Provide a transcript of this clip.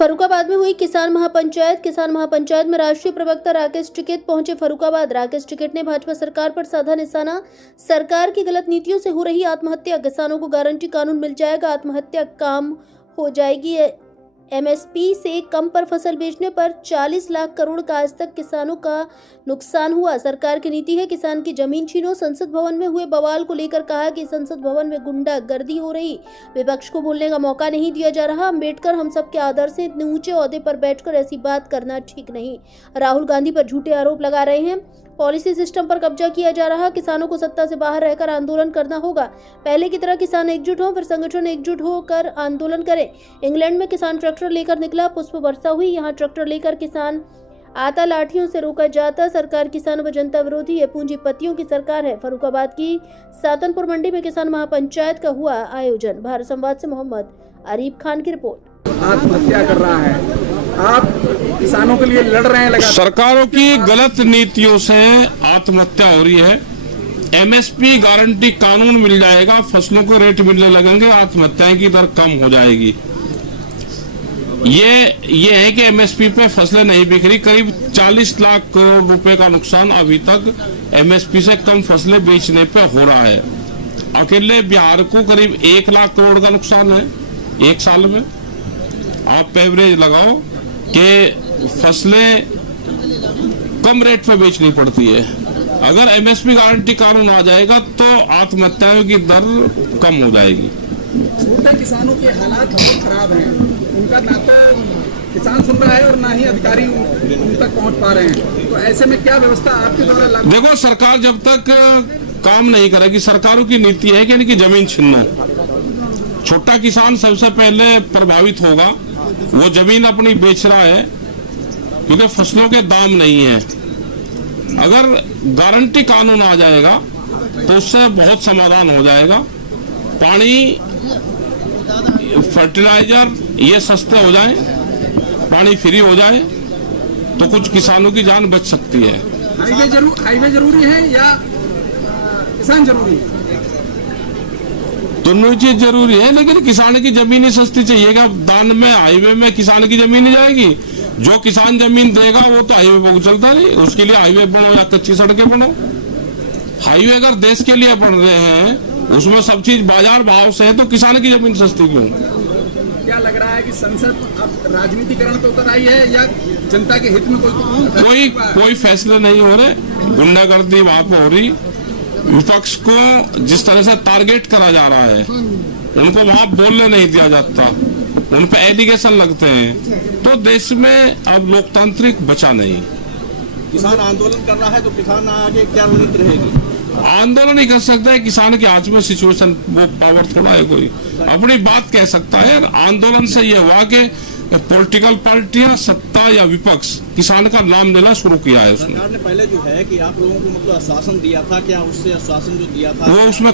फर्रुखाबाद में हुई किसान महापंचायत में राष्ट्रीय प्रवक्ता राकेश टिकैत पहुंचे फर्रुखाबाद। राकेश टिकैत ने भाजपा सरकार पर साधा निशाना। सरकार की गलत नीतियों से हो रही आत्महत्या, किसानों को गारंटी कानून मिल जाएगा, आत्महत्या काम हो जाएगी। एमएसपी से कम पर फसल बेचने पर 40 लाख करोड़ का आज तक किसानों का नुकसान हुआ। सरकार की नीति है किसान की जमीन छीनो। संसद भवन में हुए बवाल को लेकर कहा कि संसद भवन में गुंडागर्दी हो रही, विपक्ष को बोलने का मौका नहीं दिया जा रहा। अंबेडकर हम सबके आदर्श हैं, इतने ऊंचे ओहदे पर बैठकर ऐसी बात करना ठीक नहीं। राहुल गांधी पर झूठे आरोप लगा रहे हैं। पॉलिसी सिस्टम पर कब्जा किया जा रहा। किसानों को सत्ता से बाहर रहकर आंदोलन करना होगा। पहले की तरह किसान एकजुट हो, फिर संगठन एकजुट होकर आंदोलन करें। इंग्लैंड में किसान ट्रैक्टर लेकर निकला, पुष्प वर्षा हुई। यहाँ ट्रैक्टर लेकर किसान आता, लाठियों से रोका जाता। सरकार किसानों व जनता विरोधी है, पूंजीपतियों की सरकार है। फर्रुखाबाद की सातनपुर मंडी में किसान महापंचायत का हुआ आयोजन। भारत संवाद से मोहम्मद अरीब खान की रिपोर्ट। आत्महत्या कर रहा है, आप किसानों के लिए लड़ रहे हैं लगातार। सरकारों की गलत नीतियों से आत्महत्या हो रही है। एमएसपी गारंटी कानून मिल जाएगा, फसलों को रेट मिलने लगेंगे, आत्महत्याएं की दर कम हो जाएगी। ये है कि एमएसपी पे फसलें नहीं बिक रही। करीब 40 लाख करोड़ रुपए का नुकसान अभी तक एमएसपी से कम फसलें बेचने पे हो रहा है। अकेले बिहार को करीब 1 लाख करोड़ का नुकसान है एक साल में। आप एवरेज लगाओ कि फसलें कम रेट पे बेचनी पड़ती है। अगर एमएसपी गारंटी कानून आ जाएगा तो आत्महत्याओं की दर कम हो जाएगी। छोटे किसानों के हालात बहुत खराब हैं, उनका ना तो किसान सुन रहा है और ना ही अधिकारी उन तक पहुंच पा रहे हैं। तो ऐसे में क्या व्यवस्था आपके द्वारा लागू? देखो, सरकार जब तक काम नहीं करेगी, सरकारों की नीति है कि इनकी जमीन छीनना। छोटा किसान सबसे पहले प्रभावित होगा। वो जमीन अपनी बेच रहा है क्योंकि फसलों के दाम नहीं है। अगर गारंटी कानून आ जाएगा तो उससे बहुत समाधान हो जाएगा। पानी, फर्टिलाइजर ये सस्ते हो जाए, पानी फ्री हो जाए तो कुछ किसानों की जान बच सकती है। हाईवे जरूरी है या किसान जरूरी है? दोनों चीज जरूरी है, लेकिन किसान की जमीन ही सस्ती चाहिएगा। दान में हाईवे में किसान की जमीन ही जाएगी। जो किसान जमीन देगा वो तो हाईवे पर चलता नहीं। उसके लिए हाईवे बनो या कच्ची सड़कें बनो। हाईवे अगर देश के लिए बन रहे हैं, उसमें सब चीज बाजार भाव से है, तो किसान की जमीन सस्ती क्यों? क्या लग रहा है कि संसद अब राजनीतिकरण पे उतर आई है या जनता के हित में कोई फैसले नहीं हो रहे? गुंडागर्दी वहां पर हो रही। विपक्ष को जिस तरह से टारगेट करा जा रहा है, उनको वहां बोलने नहीं दिया जाता, उन पे एलिगेशन लगते हैं, तो देश में अब लोकतांत्रिक बचा नहीं। किसान आंदोलन कर रहा है तो किसान आगे क्या रणनीति रहेगी? आंदोलन ही कर सकता है। किसान के हाथ में सिचुएशन, वो पावर थोड़ा है कोई अपनी बात कह सकता है। आंदोलन से ये हुआ कि पॉलिटिकल पार्टियां, सत्ता या विपक्ष किसान का नाम लेना शुरू किया है। सरकार ने पहले जो है कि आप लोगों को मतलब आश्वासन दिया था, क्या उससे आश्वासन जो दिया था वो उसमें